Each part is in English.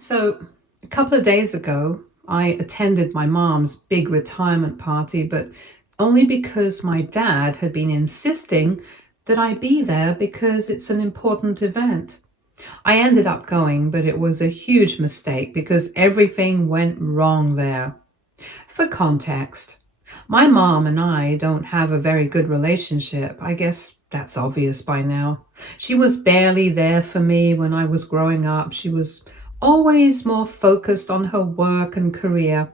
So, a couple of days ago, I attended my mom's big retirement party, but only because my dad had been insisting that I be there because it's an important event. I ended up going, but it was a huge mistake because everything went wrong there. For context, my mom and I don't have a very good relationship. I guess that's obvious by now. She was barely there for me when I was growing up. She was always more focused on her work and career,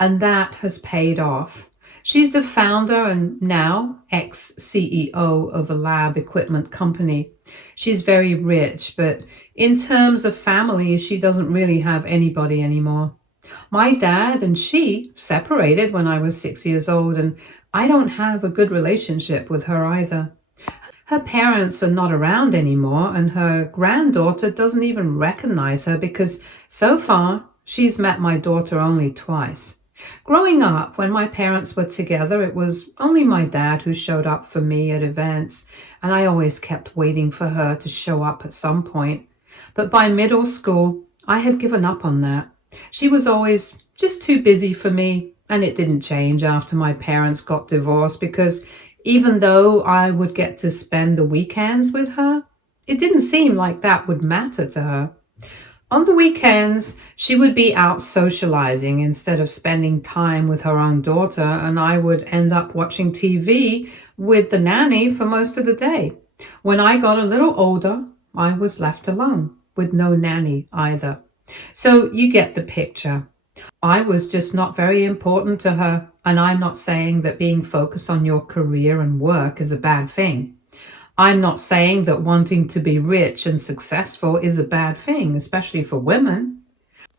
and that has paid off. She's the founder and now ex-CEO of a lab equipment company. She's very rich, but in terms of family, she doesn't really have anybody anymore. My dad and she separated when I was 6 years old, and I don't have a good relationship with her either. Her parents are not around anymore, and her granddaughter doesn't even recognize her because so far she's met my daughter only twice. Growing up, when my parents were together, it was only my dad who showed up for me at events, and I always kept waiting for her to show up at some point. But by middle school, I had given up on that. She was always just too busy for me, and it didn't change after my parents got divorced because even though I would get to spend the weekends with her, it didn't seem like that would matter to her. On the weekends, she would be out socializing instead of spending time with her own daughter, and I would end up watching TV with the nanny for most of the day. When I got a little older, I was left alone with no nanny either. So you get the picture. I was just not very important to her, and I'm not saying that being focused on your career and work is a bad thing. I'm not saying that wanting to be rich and successful is a bad thing, especially for women.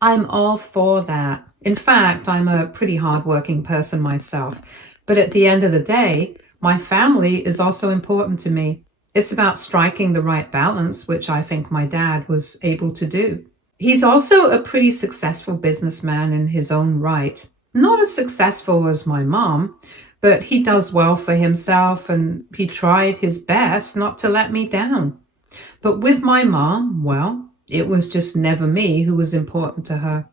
I'm all for that. In fact, I'm a pretty hardworking person myself. But at the end of the day, my family is also important to me. It's about striking the right balance, which I think my dad was able to do. He's also a pretty successful businessman in his own right. Not as successful as my mom, but he does well for himself and he tried his best not to let me down. But with my mom, well, it was just never me who was important to her.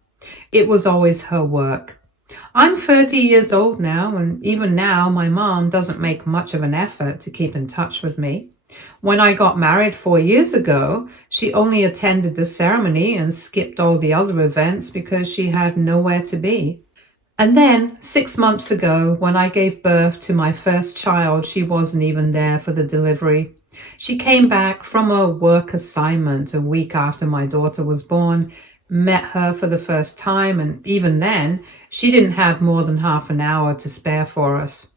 It was always her work. I'm 30 years old now, and even now, my mom doesn't make much of an effort to keep in touch with me. When I got married 4 years ago, she only attended the ceremony and skipped all the other events because she had nowhere to be. And then, 6 months ago, when I gave birth to my first child, she wasn't even there for the delivery. She came back from a work assignment a week after my daughter was born, met her for the first time, and even then, she didn't have more than half an hour to spare for us.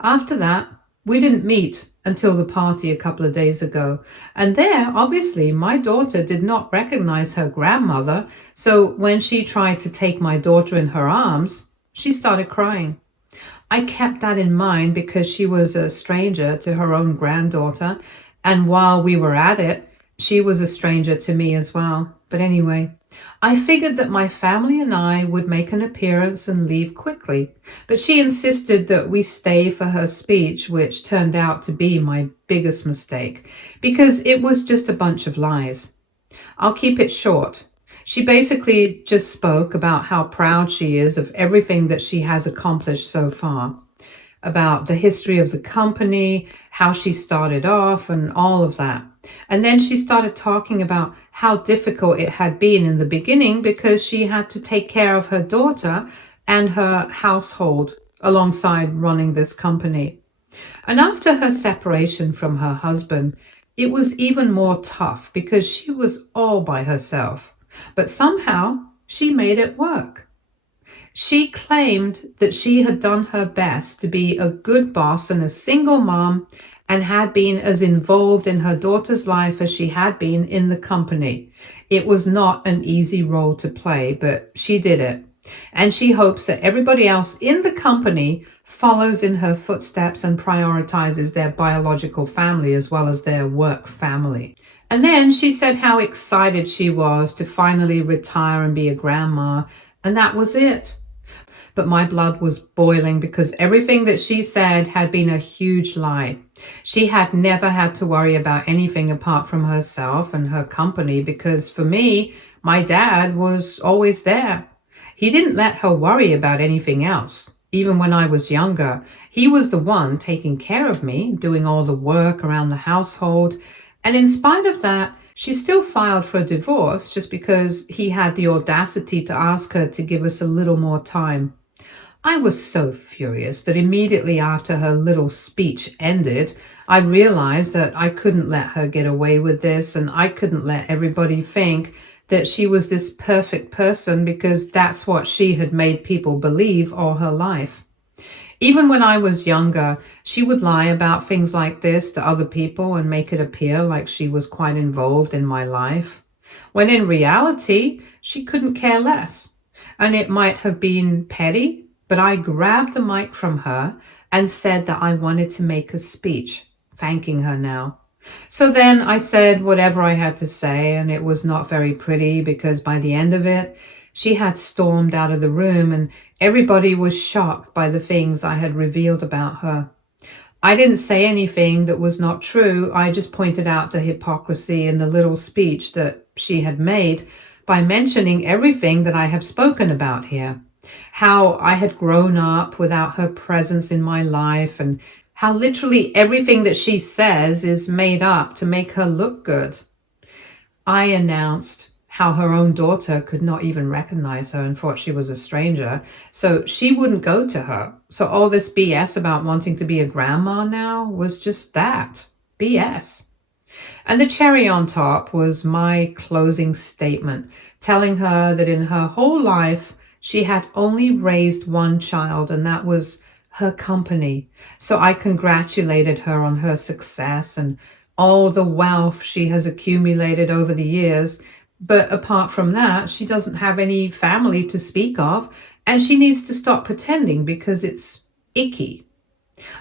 After that, we didn't meet until the party a couple of days ago. And there, obviously, my daughter did not recognize her grandmother, so when she tried to take my daughter in her arms, she started crying. I kept that in mind because she was a stranger to her own granddaughter, and while we were at it, she was a stranger to me as well. But anyway, I figured that my family and I would make an appearance and leave quickly, but she insisted that we stay for her speech, which turned out to be my biggest mistake, because it was just a bunch of lies. I'll keep it short. She basically just spoke about how proud she is of everything that she has accomplished so far, about the history of the company, how she started off, and all of that. And then she started talking about how difficult it had been in the beginning because she had to take care of her daughter and her household alongside running this company. And after her separation from her husband, it was even more tough because she was all by herself. But somehow she made it work. She claimed that she had done her best to be a good boss and a single mom and had been as involved in her daughter's life as she had been in the company. It was not an easy role to play, but she did it. And she hopes that everybody else in the company follows in her footsteps and prioritizes their biological family as well as their work family. And then she said how excited she was to finally retire and be a grandma, and that was it. But my blood was boiling because everything that she said had been a huge lie. She had never had to worry about anything apart from herself and her company because for me, My dad was always there. He didn't let her worry about anything else. Even when I was younger, he was the one taking care of me, doing all the work around the household. And in spite of that, she still filed for a divorce just because he had the audacity to ask her to give us a little more time. I was so furious that immediately after her little speech ended, I realized that I couldn't let her get away with this, and I couldn't let everybody think that she was this perfect person because that's what she had made people believe all her life. Even when I was younger, she would lie about things like this to other people and make it appear like she was quite involved in my life, when in reality, she couldn't care less. And it might have been petty, but I grabbed the mic from her and said that I wanted to make a speech, thanking her now. So then I said whatever I had to say, and it was not very pretty because by the end of it, she had stormed out of the room and everybody was shocked by the things I had revealed about her. I didn't say anything that was not true. I just pointed out the hypocrisy in the little speech that she had made by mentioning everything that I have spoken about here. How I had grown up without her presence in my life, and how literally everything that she says is made up to make her look good. I announced how her own daughter could not even recognize her and thought she was a stranger, so she wouldn't go to her. So all this BS about wanting to be a grandma now was just that, BS. And the cherry on top was my closing statement, telling her that in her whole life, she had only raised one child, and that was her company. So I congratulated her on her success and all the wealth she has accumulated over the years. But apart from that, she doesn't have any family to speak of, and she needs to stop pretending because it's icky.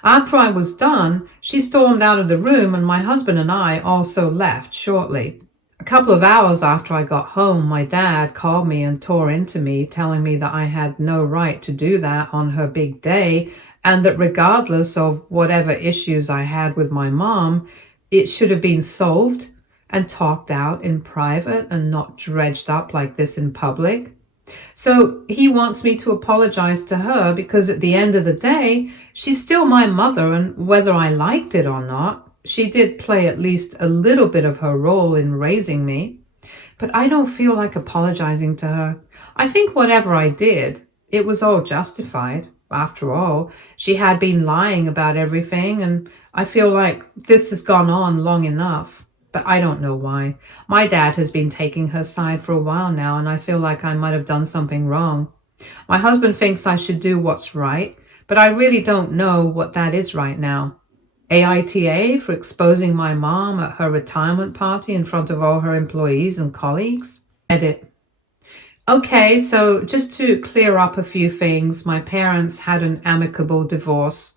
After I was done, she stormed out of the room, and my husband and I also left shortly. A couple of hours after I got home, my dad called me and tore into me, telling me that I had no right to do that on her big day, and that regardless of whatever issues I had with my mom, it should have been solved and talked out in private and not dredged up like this in public. So he wants me to apologize to her because at the end of the day, she's still my mother, and whether I liked it or not, she did play at least a little bit of her role in raising me. But I don't feel like apologizing to her. I think whatever I did, it was all justified. After all, she had been lying about everything, and I feel like this has gone on long enough. But I don't know why. My dad has been taking her side for a while now, and I feel like I might have done something wrong. My husband thinks I should do what's right, but I really don't know what that is right now. AITA for exposing my mom at her retirement party in front of all her employees and colleagues? Edit. Okay, so just to clear up a few things, my parents had an amicable divorce.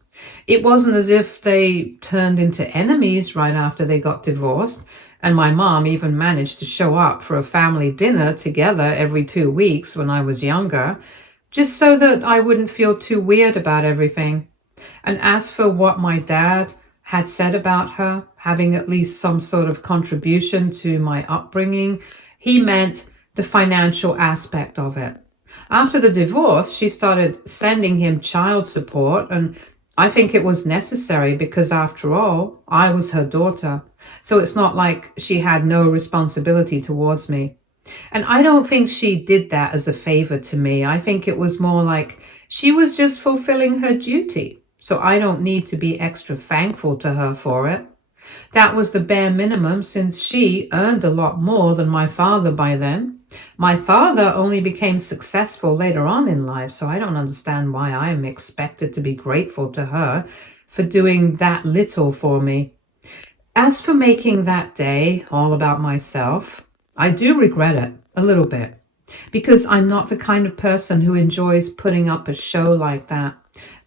It wasn't as if they turned into enemies right after they got divorced, and my mom even managed to show up for a family dinner together every 2 weeks when I was younger, just so that I wouldn't feel too weird about everything. And as for what my dad had said about her having at least some sort of contribution to my upbringing, he meant the financial aspect of it. After the divorce, she started sending him child support, and I think it was necessary because, after all, I was her daughter. So it's not like she had no responsibility towards me. And I don't think she did that as a favor to me. I think it was more like she was just fulfilling her duty. So I don't need to be extra thankful to her for it. That was the bare minimum since she earned a lot more than my father by then. My father only became successful later on in life, so I don't understand why I am expected to be grateful to her for doing that little for me. As for making that day all about myself, I do regret it a little bit because I'm not the kind of person who enjoys putting up a show like that.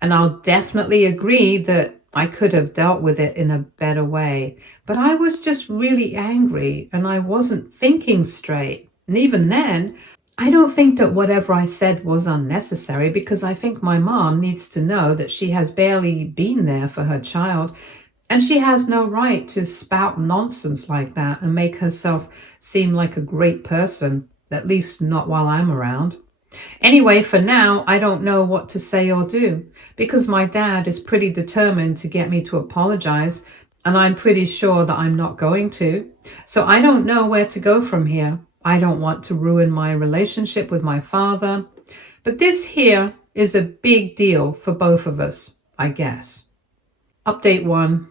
And I'll definitely agree that I could have dealt with it in a better way. But I was just really angry and I wasn't thinking straight. And even then, I don't think that whatever I said was unnecessary because I think my mom needs to know that she has barely been there for her child. And she has no right to spout nonsense like that and make herself seem like a great person. at least not while I'm around. Anyway, for now, I don't know what to say or do because my dad is pretty determined to get me to apologize, and I'm pretty sure that I'm not going to. So I don't know where to go from here. I don't want to ruin my relationship with my father, but this here is a big deal for both of us, I guess. Update 1.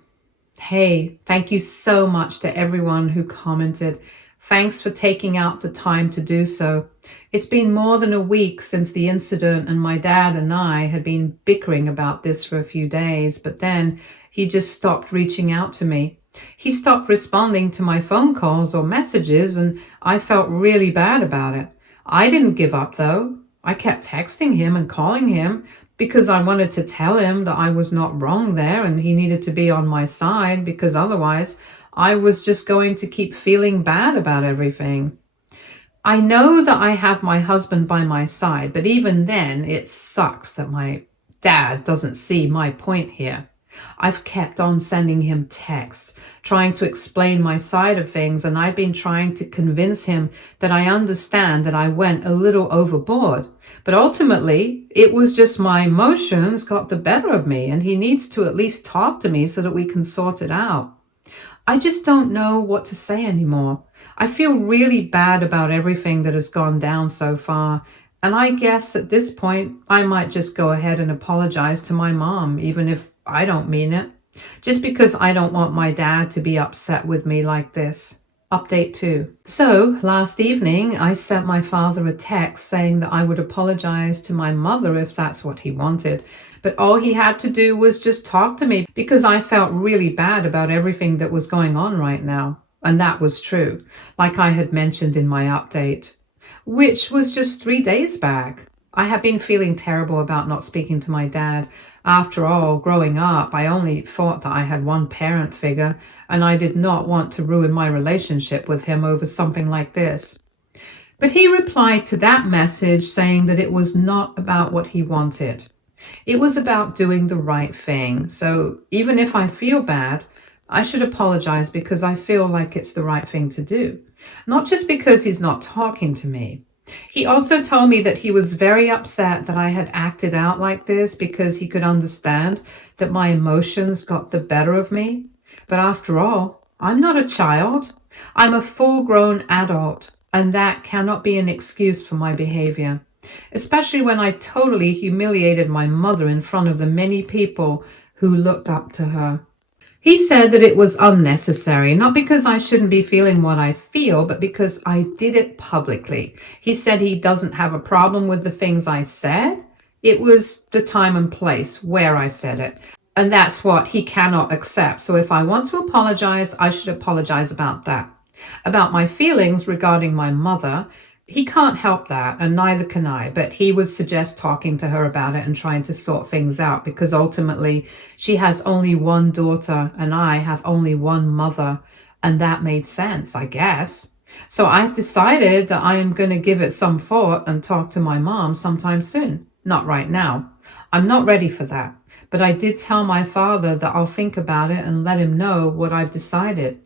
Hey, thank you so much to everyone who commented. Thanks for taking out the time to do so. It's been more than a week since the incident, and my dad and I had been bickering about this for a few days, but then he just stopped reaching out to me. He stopped responding to my phone calls or messages, and I felt really bad about it. I didn't give up, though. I kept texting him and calling him because I wanted to tell him that I was not wrong there and he needed to be on my side, because otherwise I was just going to keep feeling bad about everything. I know that I have my husband by my side, but even then it sucks that my dad doesn't see my point here. I've kept on sending him texts, trying to explain my side of things, and I've been trying to convince him that I understand that I went a little overboard. But ultimately, it was just my emotions got the better of me, and he needs to at least talk to me so that we can sort it out. I just don't know what to say anymore. I feel really bad about everything that has gone down so far. And I guess at this point, I might just go ahead and apologize to my mom, even if I don't mean it, just because I don't want my dad to be upset with me like this. Update 2. So last evening, I sent my father a text saying that I would apologize to my mother if that's what he wanted. But all he had to do was just talk to me because I felt really bad about everything that was going on right now. And that was true, like I had mentioned in my update, which was just 3 days back. I have been feeling terrible about not speaking to my dad. After all, growing up, I only thought that I had one parent figure, and I did not want to ruin my relationship with him over something like this. But he replied to that message saying that it was not about what he wanted. It was about doing the right thing. So even if I feel bad, I should apologize because I feel like it's the right thing to do, not just because he's not talking to me. He also told me that he was very upset that I had acted out like this because he could understand that my emotions got the better of me. But after all, I'm not a child. I'm a full-grown adult, and that cannot be an excuse for my behavior, especially when I totally humiliated my mother in front of the many people who looked up to her. He said that it was unnecessary, not because I shouldn't be feeling what I feel, but because I did it publicly. He said he doesn't have a problem with the things I said. It was the time and place where I said it, and that's what he cannot accept. So if I want to apologize, I should apologize about that. About my feelings regarding my mother, he can't help that, and neither can I, but he would suggest talking to her about it and trying to sort things out, because ultimately she has only one daughter and I have only one mother, and that made sense, I guess. So I've decided that I am going to give it some thought and talk to my mom sometime soon. Not right now. I'm not ready for that, but I did tell my father that I'll think about it and let him know what I've decided.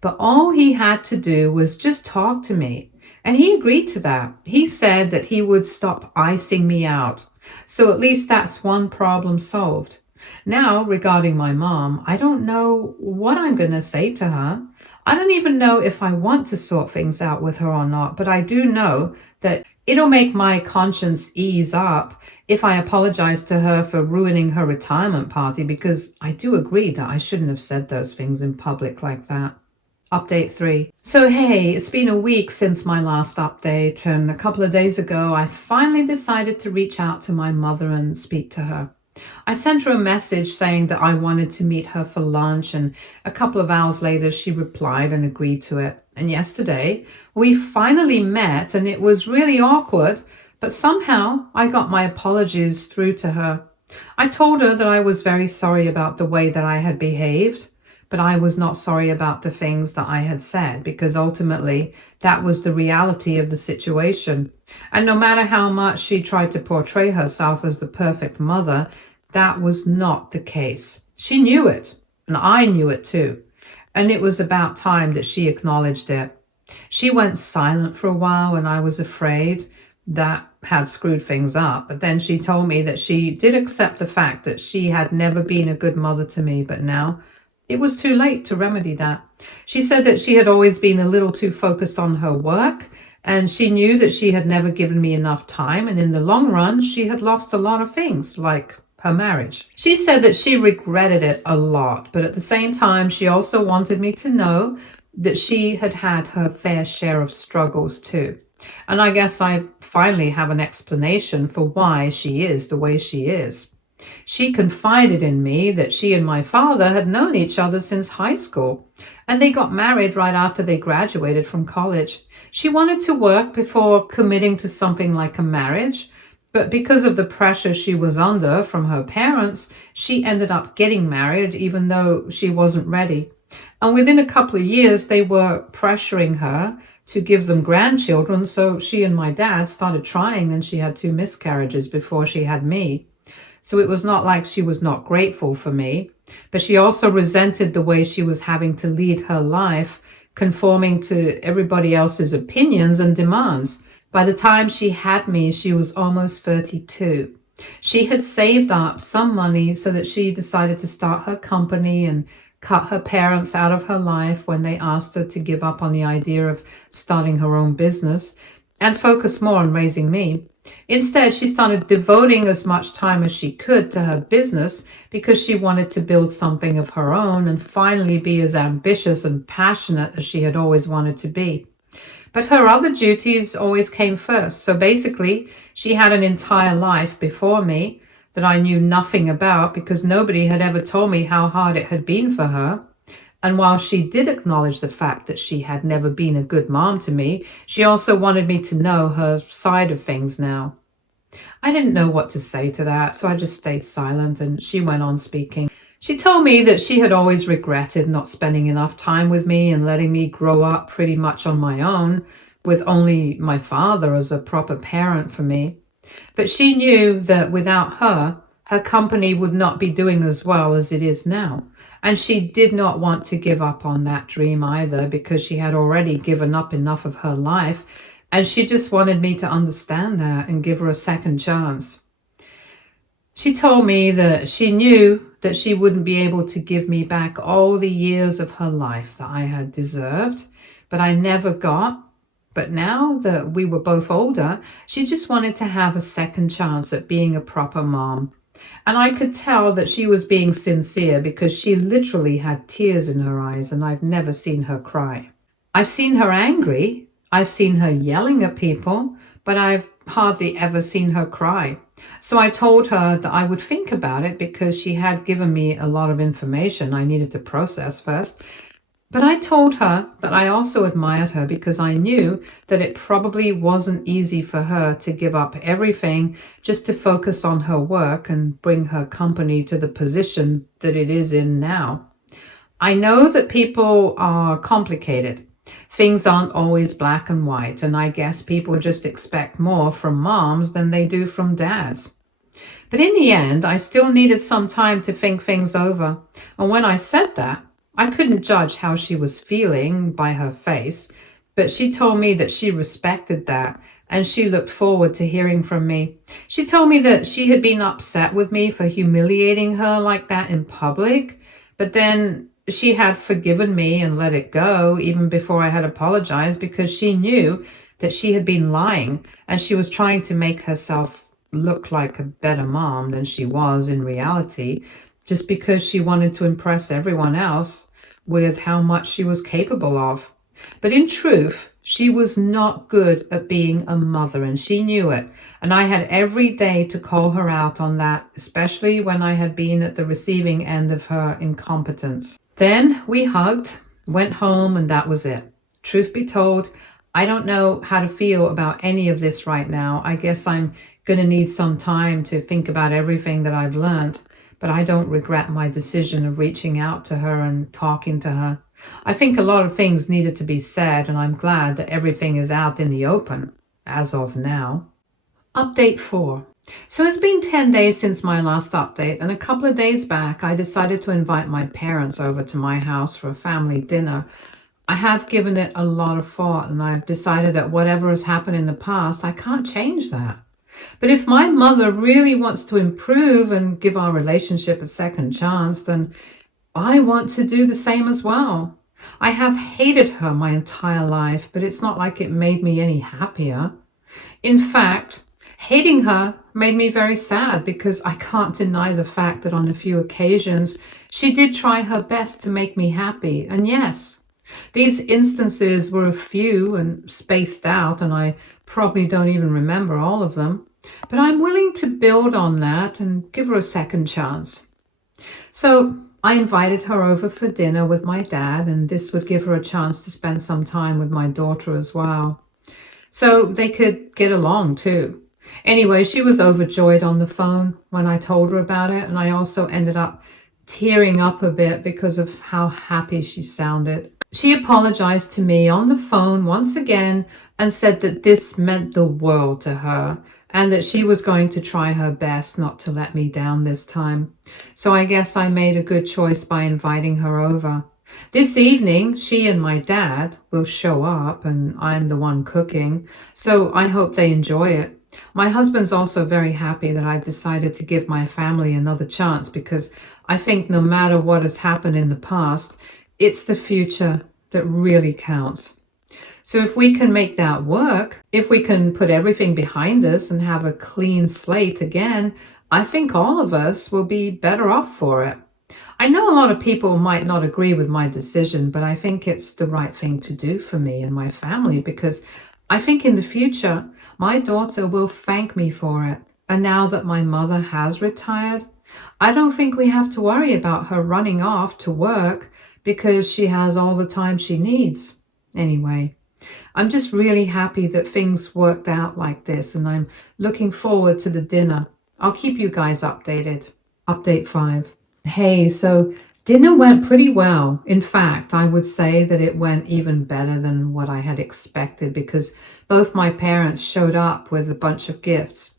But all he had to do was just talk to me. And he agreed to that. He said that he would stop icing me out. So at least that's one problem solved. Now, regarding my mom, I don't know what I'm going to say to her. I don't even know if I want to sort things out with her or not, but I do know that it'll make my conscience ease up if I apologize to her for ruining her retirement party, because I do agree that I shouldn't have said those things in public like that. Update 3. So hey, it's been a week since my last update, and a couple of days ago I finally decided to reach out to my mother and speak to her. I sent her a message saying that I wanted to meet her for lunch, and a couple of hours later she replied and agreed to it. And yesterday we finally met, and it was really awkward, but somehow I got my apologies through to her. I told her that I was very sorry about the way that I had behaved, but I was not sorry about the things that I had said, because ultimately that was the reality of the situation. And no matter how much she tried to portray herself as the perfect mother, that was not the case. She knew it, and I knew it too. And it was about time that she acknowledged it. She went silent for a while and I was afraid that had screwed things up. But then she told me that she did accept the fact that she had never been a good mother to me, but now it was too late to remedy that. She said that she had always been a little too focused on her work, and she knew that she had never given me enough time, and in the long run, she had lost a lot of things, like her marriage. She said that she regretted it a lot, but at the same time, she also wanted me to know that she had had her fair share of struggles too. And I guess I finally have an explanation for why she is the way she is. She confided in me that she and my father had known each other since high school, and they got married right after they graduated from college. She wanted to work before committing to something like a marriage, but because of the pressure she was under from her parents, she ended up getting married even though she wasn't ready. And within a couple of years, they were pressuring her to give them grandchildren, so she and my dad started trying, and she had 2 miscarriages before she had me. So it was not like she was not grateful for me, but she also resented the way she was having to lead her life, conforming to everybody else's opinions and demands. By the time she had me, she was almost 32. She had saved up some money so that she decided to start her company and cut her parents out of her life when they asked her to give up on the idea of starting her own business and focus more on raising me. Instead, she started devoting as much time as she could to her business because she wanted to build something of her own and finally be as ambitious and passionate as she had always wanted to be. But her other duties always came first. So basically, she had an entire life before me that I knew nothing about because nobody had ever told me how hard it had been for her. And while she did acknowledge the fact that she had never been a good mom to me, she also wanted me to know her side of things now. I didn't know what to say to that, so I just stayed silent and she went on speaking. She told me that she had always regretted not spending enough time with me and letting me grow up pretty much on my own, with only my father as a proper parent for me. But she knew that without her, her company would not be doing as well as it is now. And she did not want to give up on that dream either because she had already given up enough of her life, and she just wanted me to understand that and give her a second chance. She told me that she knew that she wouldn't be able to give me back all the years of her life that I had deserved, but I never got. But now that we were both older, she just wanted to have a second chance at being a proper mom. And I could tell that she was being sincere because she literally had tears in her eyes, and I've never seen her cry. I've seen her angry, I've seen her yelling at people, but I've hardly ever seen her cry. So I told her that I would think about it because she had given me a lot of information I needed to process first. But I told her that I also admired her because I knew that it probably wasn't easy for her to give up everything just to focus on her work and bring her company to the position that it is in now. I know that people are complicated. Things aren't always black and white, and I guess people just expect more from moms than they do from dads. But in the end, I still needed some time to think things over. And when I said that, I couldn't judge how she was feeling by her face, but she told me that she respected that and she looked forward to hearing from me. She told me that she had been upset with me for humiliating her like that in public, but then she had forgiven me and let it go even before I had apologized because she knew that she had been lying and she was trying to make herself look like a better mom than she was in reality, just because she wanted to impress everyone else with how much she was capable of. But in truth, she was not good at being a mother, and she knew it. And I had every day to call her out on that, especially when I had been at the receiving end of her incompetence. Then we hugged, went home, and that was it. Truth be told, I don't know how to feel about any of this right now. I guess I'm going to need some time to think about everything that I've learned. But I don't regret my decision of reaching out to her and talking to her. I think a lot of things needed to be said, and I'm glad that everything is out in the open, as of now. Update 4. So it's been 10 days since my last update, and a couple of days back, I decided to invite my parents over to my house for a family dinner. I have given it a lot of thought, and I've decided that whatever has happened in the past, I can't change that. But if my mother really wants to improve and give our relationship a second chance, then I want to do the same as well. I have hated her my entire life, but it's not like it made me any happier. In fact, hating her made me very sad because I can't deny the fact that on a few occasions she did try her best to make me happy. And yes, these instances were a few and spaced out, and I probably don't even remember all of them. But I'm willing to build on that and give her a second chance. So I invited her over for dinner with my dad, and this would give her a chance to spend some time with my daughter as well, so they could get along too. Anyway, she was overjoyed on the phone when I told her about it, and I also ended up tearing up a bit because of how happy she sounded. She apologized to me on the phone once again and said that this meant the world to her and that she was going to try her best not to let me down this time. So I guess I made a good choice by inviting her over. This evening, she and my dad will show up, and I'm the one cooking, so I hope they enjoy it. My husband's also very happy that I've decided to give my family another chance because I think no matter what has happened in the past, it's the future that really counts. So if we can make that work, if we can put everything behind us and have a clean slate again, I think all of us will be better off for it. I know a lot of people might not agree with my decision, but I think it's the right thing to do for me and my family because I think in the future, my daughter will thank me for it. And now that my mother has retired, I don't think we have to worry about her running off to work because she has all the time she needs. Anyway, I'm just really happy that things worked out like this, and I'm looking forward to the dinner. I'll keep you guys updated. Update 5. Hey, so dinner went pretty well. In fact, I would say that it went even better than what I had expected because both my parents showed up with a bunch of gifts.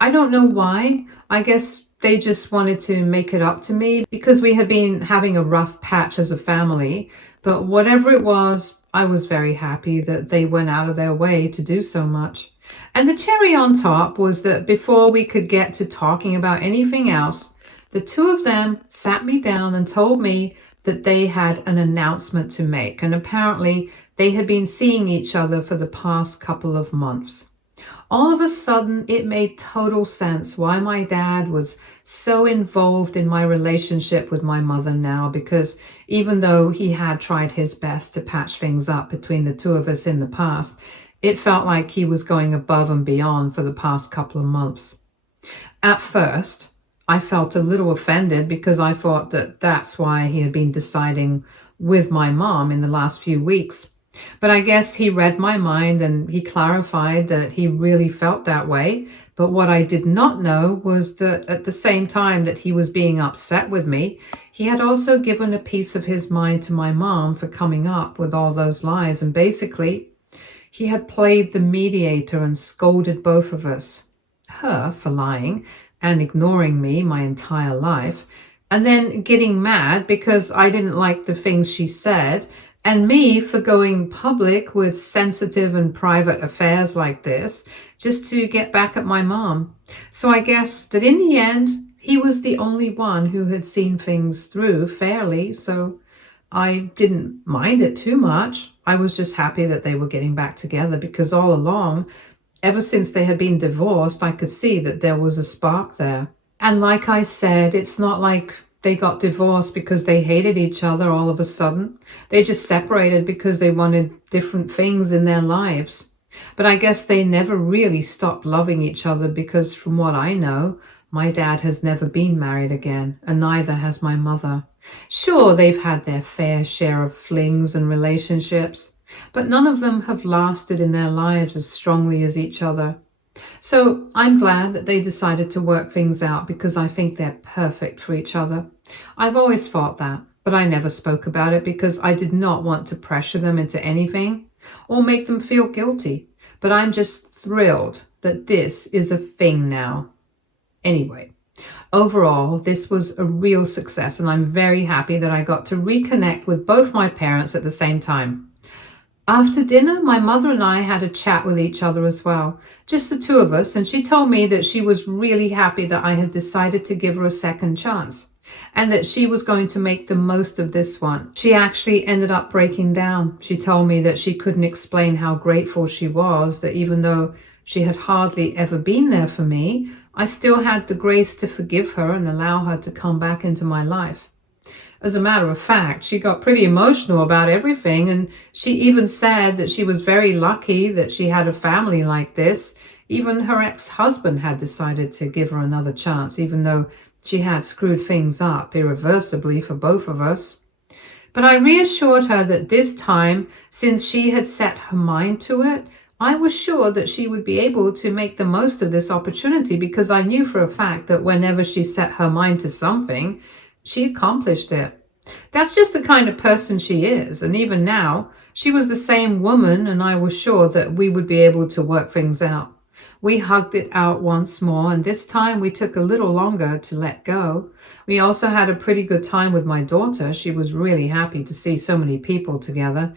I don't know why. I guess they just wanted to make it up to me because we had been having a rough patch as a family. But whatever it was, I was very happy that they went out of their way to do so much. And the cherry on top was that before we could get to talking about anything else, the two of them sat me down and told me that they had an announcement to make. And apparently they had been seeing each other for the past couple of months. All of a sudden, it made total sense why my dad was so involved in my relationship with my mother now, because even though he had tried his best to patch things up between the two of us in the past, it felt like he was going above and beyond for the past couple of months. At first, I felt a little offended because I thought that that's why he had been deciding with my mom in the last few weeks. But I guess he read my mind and he clarified that he really felt that way. But what I did not know was that at the same time that he was being upset with me, he had also given a piece of his mind to my mom for coming up with all those lies. And basically, he had played the mediator and scolded both of us. Her for lying and ignoring me my entire life, and then getting mad because I didn't like the things she said, and me for going public with sensitive and private affairs like this, just to get back at my mom. So I guess that in the end, he was the only one who had seen things through fairly, so I didn't mind it too much. I was just happy that they were getting back together because all along, ever since they had been divorced, I could see that there was a spark there. And like I said, it's not like they got divorced because they hated each other all of a sudden. They just separated because they wanted different things in their lives. But I guess they never really stopped loving each other because from what I know, my dad has never been married again, and neither has my mother. Sure, they've had their fair share of flings and relationships, but none of them have lasted in their lives as strongly as each other. So I'm glad that they decided to work things out because I think they're perfect for each other. I've always thought that, but I never spoke about it because I did not want to pressure them into anything or make them feel guilty. But I'm just thrilled that this is a thing now. Anyway, Overall, this was a real success, and I'm very happy that I got to reconnect with both my parents at the same time. After dinner, my mother and I had a chat with each other as well, just the two of us, and she told me that she was really happy that I had decided to give her a second chance and that she was going to make the most of this one. She actually ended up breaking down. She told me that she couldn't explain how grateful she was, that even though she had hardly ever been there for me, I still had the grace to forgive her and allow her to come back into my life. As a matter of fact, she got pretty emotional about everything, and she even said that she was very lucky that she had a family like this. Even her ex-husband had decided to give her another chance, even though she had screwed things up irreversibly for both of us. But I reassured her that this time, since she had set her mind to it, I was sure that she would be able to make the most of this opportunity, because I knew for a fact that whenever she set her mind to something, she accomplished it. That's just the kind of person she is, and even now, she was the same woman, and I was sure that we would be able to work things out. We hugged it out once more, and this time we took a little longer to let go. We also had a pretty good time with my daughter. She was really happy to see so many people together,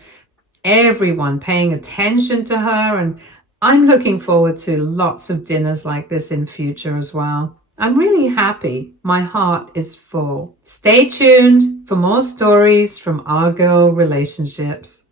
everyone paying attention to her, and I'm looking forward to lots of dinners like this in future as well. I'm really happy. My heart is full. Stay tuned for more stories from our girl relationships.